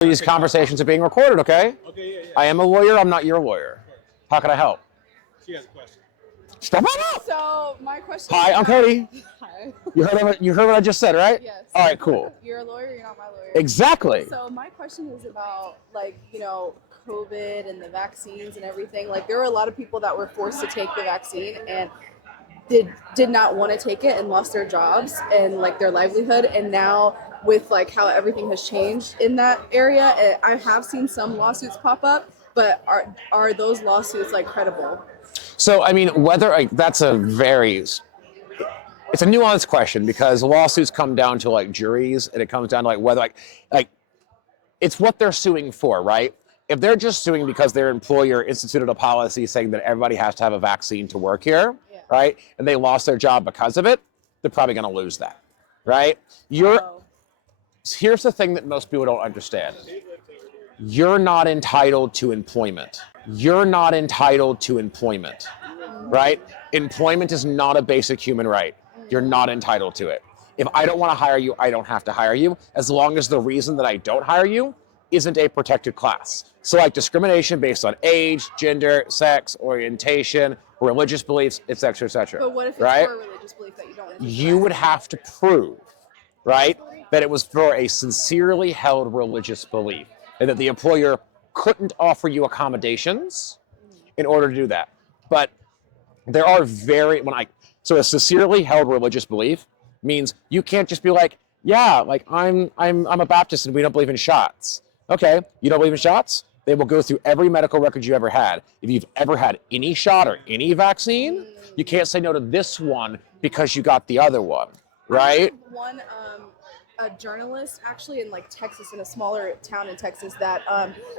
These conversations are being recorded, okay? Okay, yeah. I am a lawyer, I'm not your lawyer. How can I help? She has a question. Step on up! So my question Hi, is I'm Cody. Hi. You heard what I just said, right? Yes. All right, cool. You're a lawyer, you're not my lawyer. Exactly. So my question is about COVID and the vaccines and everything. Like there were a lot of people that were forced to take the vaccine and did not want to take it and lost their jobs and like their livelihood, and now with like how everything has changed in that area, I have seen some lawsuits pop up, but are those lawsuits like credible? So, I mean, that's a it's a nuanced question because lawsuits come down to like juries, and it comes down to like whether like it's what they're suing for, right? If they're just suing because their employer instituted a policy saying that everybody has to have a vaccine to work here, right? And they lost their job because of it, they're probably going to lose that, right? Here's the thing that most people don't understand. You're not entitled to employment. You're not entitled to employment, right? Employment is not a basic human right. You're not entitled to it. If I don't want to hire you, I don't have to hire you, as long as the reason that I don't hire you isn't a protected class. So like discrimination based on age, gender, sex, orientation, religious beliefs, et cetera, et cetera. But what if it's right? for a religious belief that you don't want to You would have to prove, right, that it was for a sincerely held religious belief, and that the employer couldn't offer you accommodations in order to do that. But there are so a sincerely held religious belief means you can't just be like, yeah, like I'm a Baptist and we don't believe in shots. Okay, you don't believe in shots? They will go through every medical record you ever had. If you've ever had any shot or any vaccine, you can't say no to this one because you got the other one, right? A journalist actually in like Texas, in a smaller town in Texas, that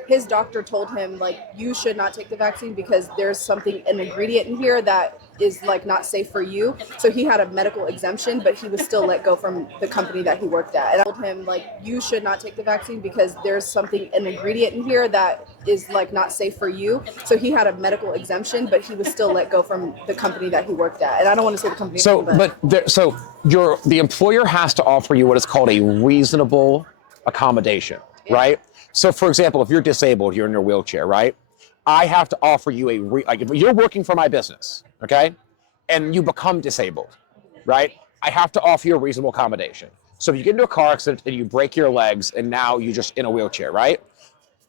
his doctor told him like you should not take the vaccine because there's an ingredient in here that is like not safe for you. So he had a medical exemption, but he was still let go from the company that he worked at. And I told him like you should not take the vaccine because there's an ingredient in here that is like not safe for you. So he had a medical exemption, but he was still let go from the company that he worked at. And I don't want to say the company. The employer has to offer you what is called a reasonable accommodation, right? So for example, if you're disabled, you're in your wheelchair, right? I have to offer you if you're working for my business, okay? And you become disabled, right? I have to offer you a reasonable accommodation. So if you get into a car accident and you break your legs and now you're just in a wheelchair, right?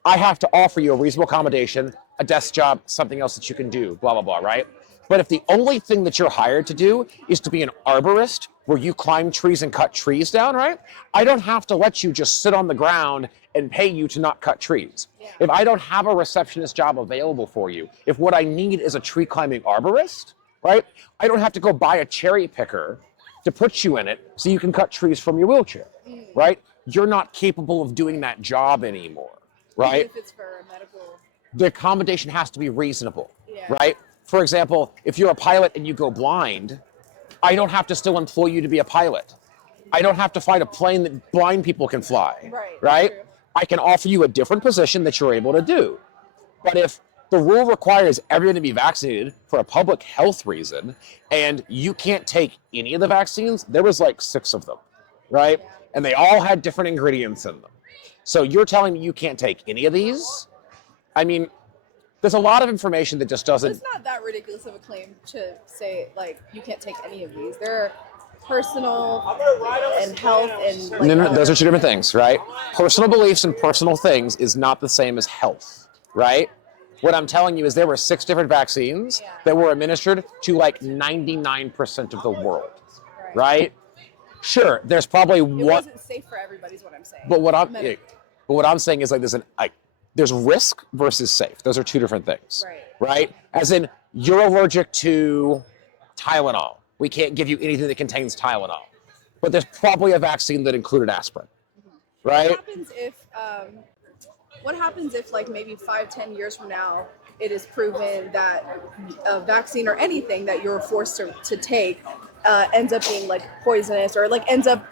I have to offer you a reasonable accommodation, a desk job, something else that you can do, blah, blah, blah, right? But if the only thing that you're hired to do is to be an arborist where you climb trees and cut trees down, right? I don't have to let you just sit on the ground and pay you to not cut trees. If I don't have a receptionist job available for you, if what I need is a tree climbing arborist, right? I don't have to go buy a cherry picker to put you in it so you can cut trees from your wheelchair, right? You're not capable of doing that job anymore, right? Even if it's for a medical. The accommodation has to be reasonable, right? For example, if you're a pilot and you go blind, I don't have to still employ you to be a pilot. I don't have to find a plane that blind people can fly, right? I can offer you a different position that you're able to do. But if the rule requires everyone to be vaccinated for a public health reason, and you can't take any of the vaccines, there was like 6 of them, right? And they all had different ingredients in them. So you're telling me you can't take any of these? I mean, there's a lot of information that just doesn't. It's not that ridiculous of a claim to say like you can't take any of these. There are personal and health and like, no, those are 2 different things, right? Personal beliefs and personal things is not the same as health, right? What I'm telling you is there were 6 different vaccines that were administered to like 99% of the world, right? Sure, there's probably it wasn't safe for everybody is what I'm saying. But what I'm saying is like there's risk versus safe. Those are 2 different things, right? As in, you're allergic to Tylenol. We can't give you anything that contains Tylenol. But there's probably a vaccine that included aspirin, right? What happens if like maybe 5-10 years from now, it is proven that a vaccine or anything that you're forced to take ends up being like poisonous or like ends up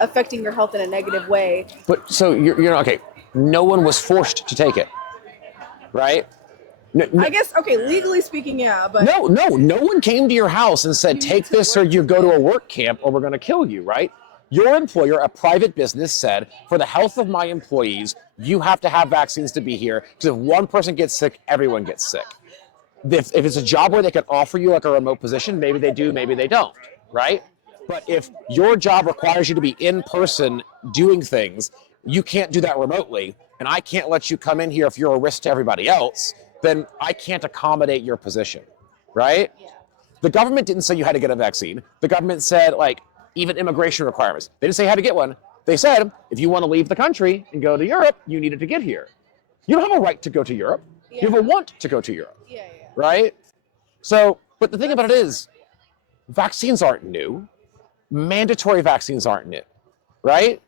affecting your health in a negative way? But so you're okay. No one was forced to take it, right? No, I guess, okay, legally speaking, yeah, but... No one came to your house and said, take this or you go to a work camp or we're going to kill you, right? Your employer, a private business, said, for the health of my employees, you have to have vaccines to be here, because if one person gets sick, everyone gets sick. If it's a job where they can offer you like a remote position, maybe they do, maybe they don't, right? But if your job requires you to be in person doing things, you can't do that remotely, and I can't let you come in here if you're a risk to everybody else, then I can't accommodate your position, right? The government didn't say you had to get a vaccine. The government said, like, even immigration requirements. They didn't say you had to get one. They said, if you want to leave the country and go to Europe, you needed to get here. You don't have a right to go to Europe. You have a want to go to Europe, right? So, but the thing about it is, vaccines aren't new. Mandatory vaccines aren't new, right?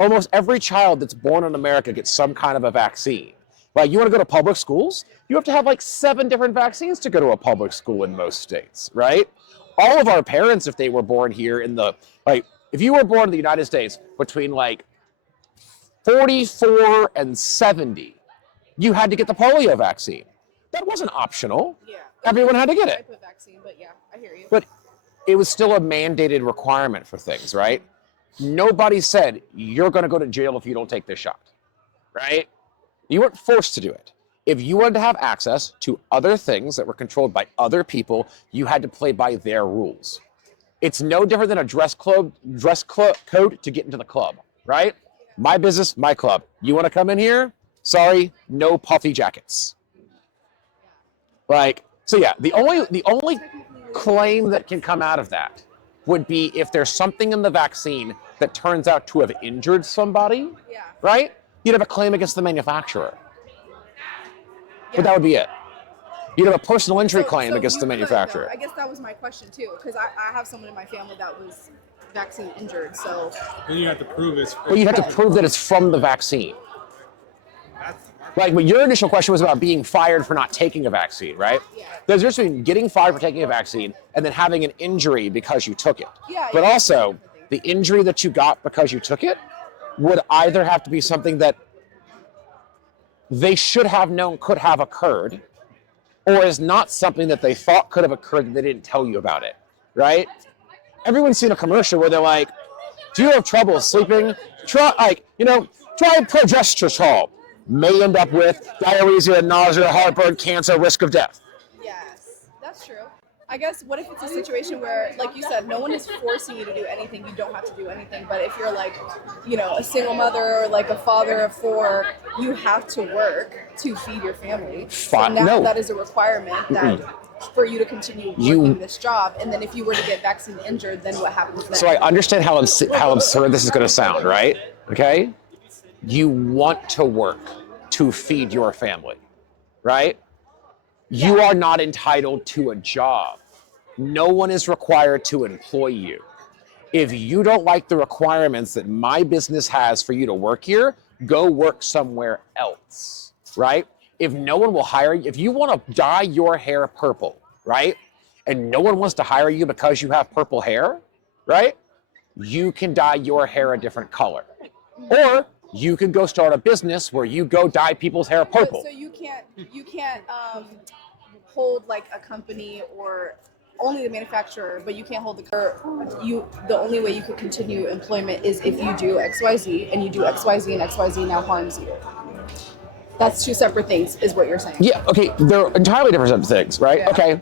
Almost every child that's born in America gets some kind of a vaccine. Like, you want to go to public schools? You have to have like 7 different vaccines to go to a public school in most states, right? All of our parents, if they were born here in the, like, if you were born in the United States between like 44 and 70, you had to get the polio vaccine. That wasn't optional. Everyone had to get it. Vaccine, but yeah, I hear you. But it was still a mandated requirement for things, right? Nobody said, you're going to go to jail if you don't take this shot, right? You weren't forced to do it. If you wanted to have access to other things that were controlled by other people, you had to play by their rules. It's no different than a dress code to get into the club, right? My business, my club. You want to come in here? Sorry, no puffy jackets. Like, so yeah, the only claim that can come out of that would be if there's something in the vaccine that turns out to have injured somebody, right? You'd have a claim against the manufacturer. But that would be it. You'd have a personal injury claim against the manufacturer. I guess that was my question too, because I have someone in my family that was vaccine injured, so. And you have to prove it's. Well, you have to prove that it's from the vaccine. Like, but your initial question was about being fired for not taking a vaccine, right? There's a difference between getting fired for taking a vaccine and then having an injury because you took it. But also, the injury that you got because you took it would either have to be something that they should have known could have occurred, or is not something that they thought could have occurred that they didn't tell you about it, right? Everyone's seen a commercial where they're like, do you have trouble sleeping? Try progesterone. May end up with diarrhea, nausea, heartburn, cancer, risk of death. Yes, that's true. I guess, what if it's a situation where, like you said, no one is forcing you to do anything, you don't have to do anything, but if you're like, a single mother or like a father of 4, you have to work to feed your family. So now that is a requirement that for you to continue working this job, and then if you were to get vaccine injured, then what happens next? So I understand how absurd this is going to sound, right? Okay? You want to work to feed your family, right? You are not entitled to a job. No one is required to employ you. If you don't like the requirements that my business has for you to work here, go work somewhere else, right? If no one will hire you, if you want to dye your hair purple, right? And no one wants to hire you because you have purple hair, right? You can dye your hair a different color. Or you can go start a business where you go dye people's hair purple. So you can't hold like a company or only the manufacturer, but you can't hold the only way you could continue employment is if you do XYZ, and you do XYZ and XYZ now harms you. That's 2 separate things, is what you're saying. Yeah, okay, they're entirely different things, right? Yeah. Okay,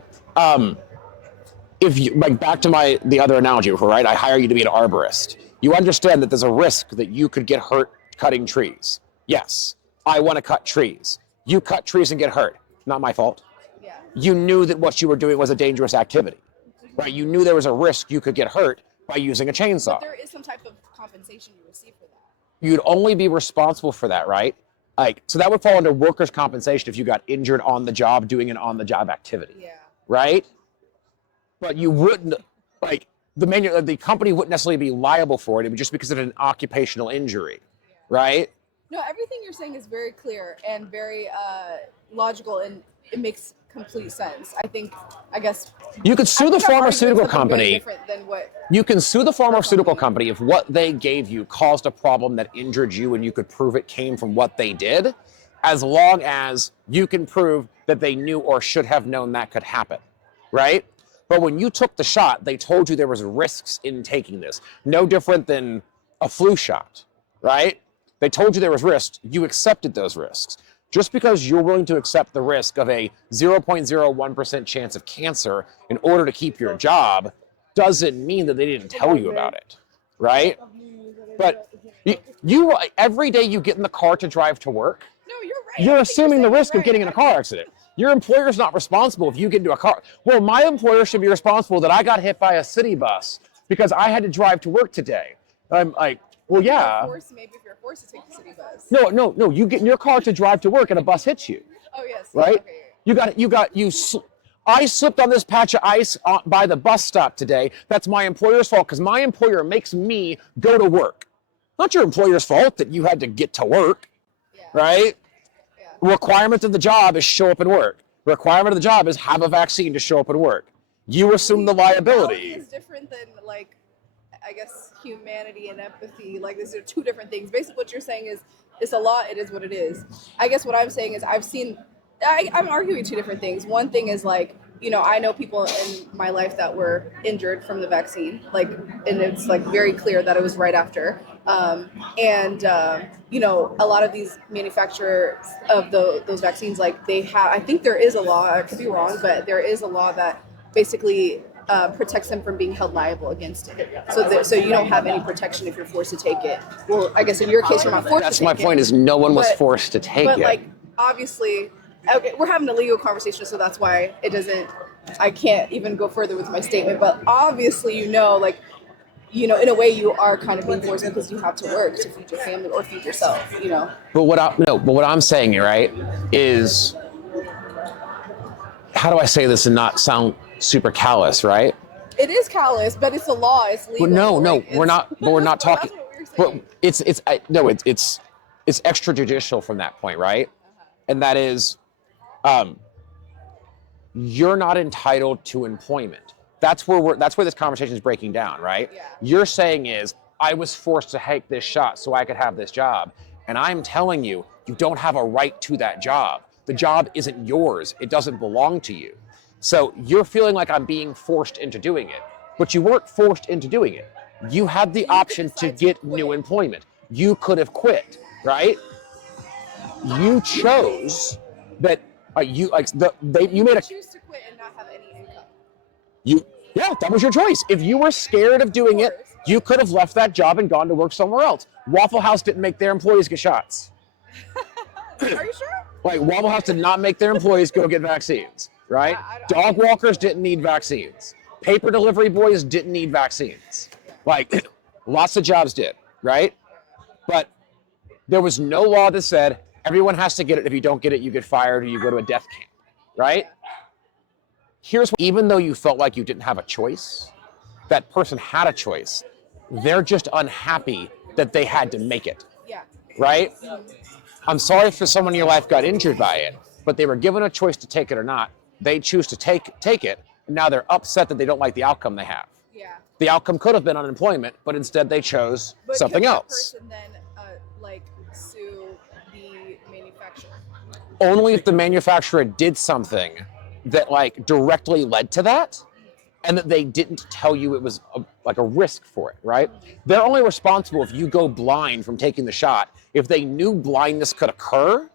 if you, like, back to the other analogy before, right? I hire you to be an arborist. You understand that there's a risk that you could get hurt cutting trees. Yes, I want to cut trees. You cut trees and get hurt. Not my fault. Yeah. You knew that what you were doing was a dangerous activity, right? You knew there was a risk you could get hurt by using a chainsaw. But there is some type of compensation you receive for that. You'd only be responsible for that, right? Like, so that would fall under workers' compensation if you got injured on the job doing an on-the-job activity. Yeah. Right? But you wouldn't, like, the company wouldn't necessarily be liable for it. It would just because of an occupational injury, right? No, everything you're saying is very clear and very logical, and it makes complete sense. I guess you could sue the pharmaceutical company. You can sue the pharmaceutical company if what they gave you caused a problem that injured you and you could prove it came from what they did, as long as you can prove that they knew or should have known that could happen, right? But when you took the shot, they told you there was risks in taking this. No different than a flu shot, right? They told you there was risks. You accepted those risks. Just because you're willing to accept the risk of a 0.01% chance of cancer in order to keep your job doesn't mean that they didn't tell you about it, right? But you every day you get in the car to drive to work, No, you're right. you're assuming the risk of right. getting in a car accident. Your employer's not responsible if you get into a car. Well, my employer should be responsible that I got hit by a city bus because I had to drive to work today. I'm like, well, yeah. Maybe if you're forced to take the city bus. No. You get in your car to drive to work and a bus hits you. Oh yes. Right? Okay. I slipped on this patch of ice by the bus stop today. That's my employer's fault because my employer makes me go to work. Not your employer's fault that you had to get to work, right? Yeah. Requirement of the job is show up and work. Requirement of the job is have a vaccine to show up and work. You assume the liability. Is different than like, I guess, humanity and empathy. Like these are two different things. Basically, what you're saying is it's a law. It is what it is. I guess what I'm saying is I'm arguing two different things. One thing is like, I know people in my life that were injured from the vaccine, like, and it's like very clear that it was right after. A lot of these manufacturers of those vaccines, like I think there is a law, I could be wrong, but there is a law that basically protects them from being held liable against it. So you don't have any protection if you're forced to take it. Well, I guess in your case, you're not forced to take it. That's my point, is no one was forced to take it. But like, obviously, okay, we're having a legal conversation, so that's why I can't even go further with my statement. But obviously, in a way you are kind of being forced because you have to work to feed your family or feed yourself, But what I'm saying, right, is, how do I say this and not sound super callous, right? It is callous, but it's a law. It's legal. No, we're not. But we're not talking. That's what But it's extrajudicial from that point, right? And that is, you're not entitled to employment. That's where this conversation is breaking down, right? Yeah. You're saying is, I was forced to take this shot so I could have this job, and I'm telling you, you don't have a right to that job. The job isn't yours. It doesn't belong to you. So you're feeling like I'm being forced into doing it, but you weren't forced into doing it. You had the option to get new employment. You could have quit, right? You chose that. You made a choose to quit and not have any income. That was your choice. If you were scared of doing it, you could have left that job and gone to work somewhere else. Waffle House didn't make their employees get shots. Are you sure? Like, Waffle House did not make their employees go get vaccines, right? Dog walkers didn't need vaccines. Paper delivery boys didn't need vaccines. Like, lots of jobs did, right? But there was no law that said everyone has to get it. If you don't get it, you get fired or you go to a death camp, right? Even though you felt like you didn't have a choice, that person had a choice. They're just unhappy that they had to make it, right? I'm sorry if someone in your life got injured by it, but they were given a choice to take it or not. They choose to take it, and now they're upset that they don't like the outcome they have. Yeah. The outcome could have been unemployment, but instead they chose something else. Could that person then sue the manufacturer? Only if the manufacturer did something that directly led to that, and that they didn't tell you it was a risk for it, right? They're only responsible if you go blind from taking the shot, if they knew blindness could occur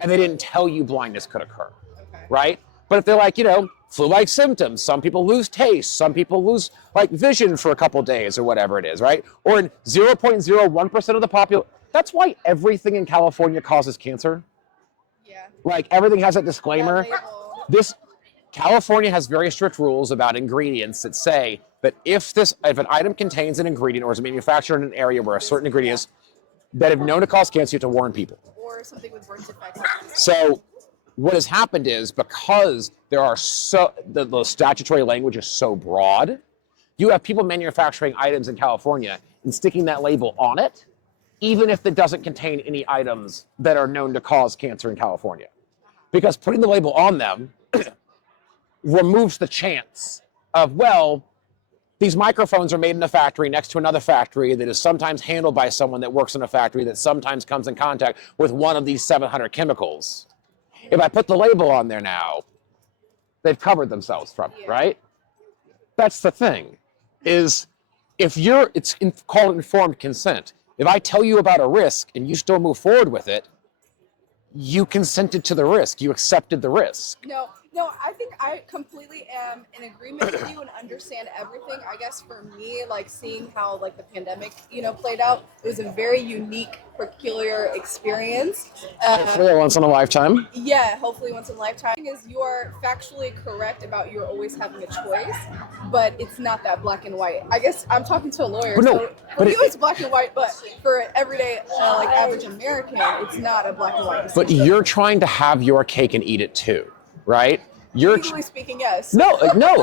and they didn't tell you blindness could occur, right? But if they're flu-like symptoms, some people lose taste, some people lose vision for a couple days or whatever it is, right? Or in 0.01% of the population, that's why everything in California causes cancer. Yeah. Everything has a disclaimer. California has very strict rules about ingredients that say that if an item contains an ingredient or is manufactured in an area where a certain ingredients that have known to cause cancer, you have to warn people. Or something with birth defects. So what has happened is, because the statutory language is so broad, you have people manufacturing items in California and sticking that label on it, even if it doesn't contain any items that are known to cause cancer in California. Because putting the label on them removes the chance of, these microphones are made in a factory next to another factory that is sometimes handled by someone that works in a factory that sometimes comes in contact with one of these 700 chemicals. If I put the label on there now, they've covered themselves from it, right? That's the thing, is it's called informed consent. If I tell you about a risk and you still move forward with it, you consented to the risk. You accepted the risk. No, I think I completely am in agreement with you and understand everything. I guess for me, like seeing how like the pandemic, played out, it was a very unique, peculiar experience. Hopefully once in a lifetime. Yeah, hopefully once in a lifetime. The thing is, you are factually correct about you're always having a choice, but it's not that black and white. I guess I'm talking to a lawyer, so for you it's black and white, but for everyday like average American, it's not a black and white decision. But you're trying to have your cake and eat it too, right? Legally speaking, yes. No.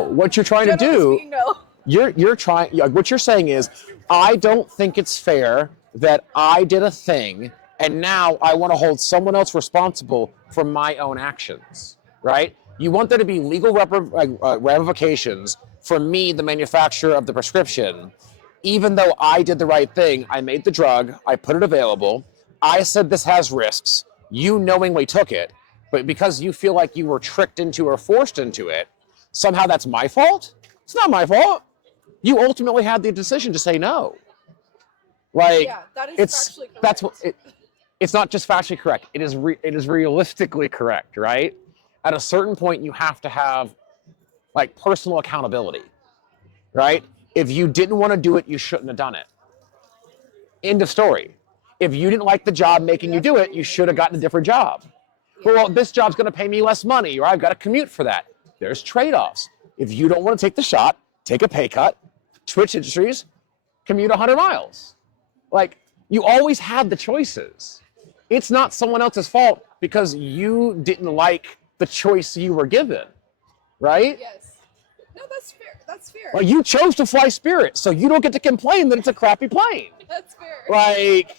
What you're trying to do, speaking, no. you're trying. What you're saying is, I don't think it's fair that I did a thing, and now I want to hold someone else responsible for my own actions, right? You want there to be legal ramifications for me, the manufacturer of the prescription, even though I did the right thing. I made the drug, I put it available, I said this has risks, you knowingly took it. But because you feel like you were tricked into or forced into it, somehow that's my fault? It's not my fault. You ultimately had the decision to say no. Like, yeah, that is factually correct. That's what it's not just factually correct. It is realistically correct, right? At a certain point, you have to have like personal accountability, right? If you didn't want to do it, you shouldn't have done it. End of story. If you didn't like the job making you do it, you should have gotten a different job. Well, this job's going to pay me less money, or I've got to commute for that. There's trade-offs. If you don't want to take the shot, take a pay cut, switch industries, commute 100 miles. Like, you always had the choices. It's not someone else's fault because you didn't like the choice you were given, right? Yes. No, that's fair. That's fair. Well, you chose to fly Spirit, so you don't get to complain that it's a crappy plane. That's fair. Like,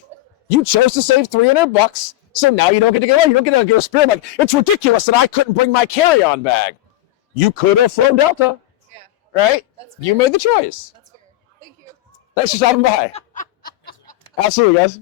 you chose to save $300, so now you don't get to go. You don't get to go Spirit. Like, it's ridiculous that I couldn't bring my carry-on bag. You could have flown Delta. Yeah. Right? That's fair. You made the choice. That's fair. Thank you. Thanks for stopping by. Absolutely, guys.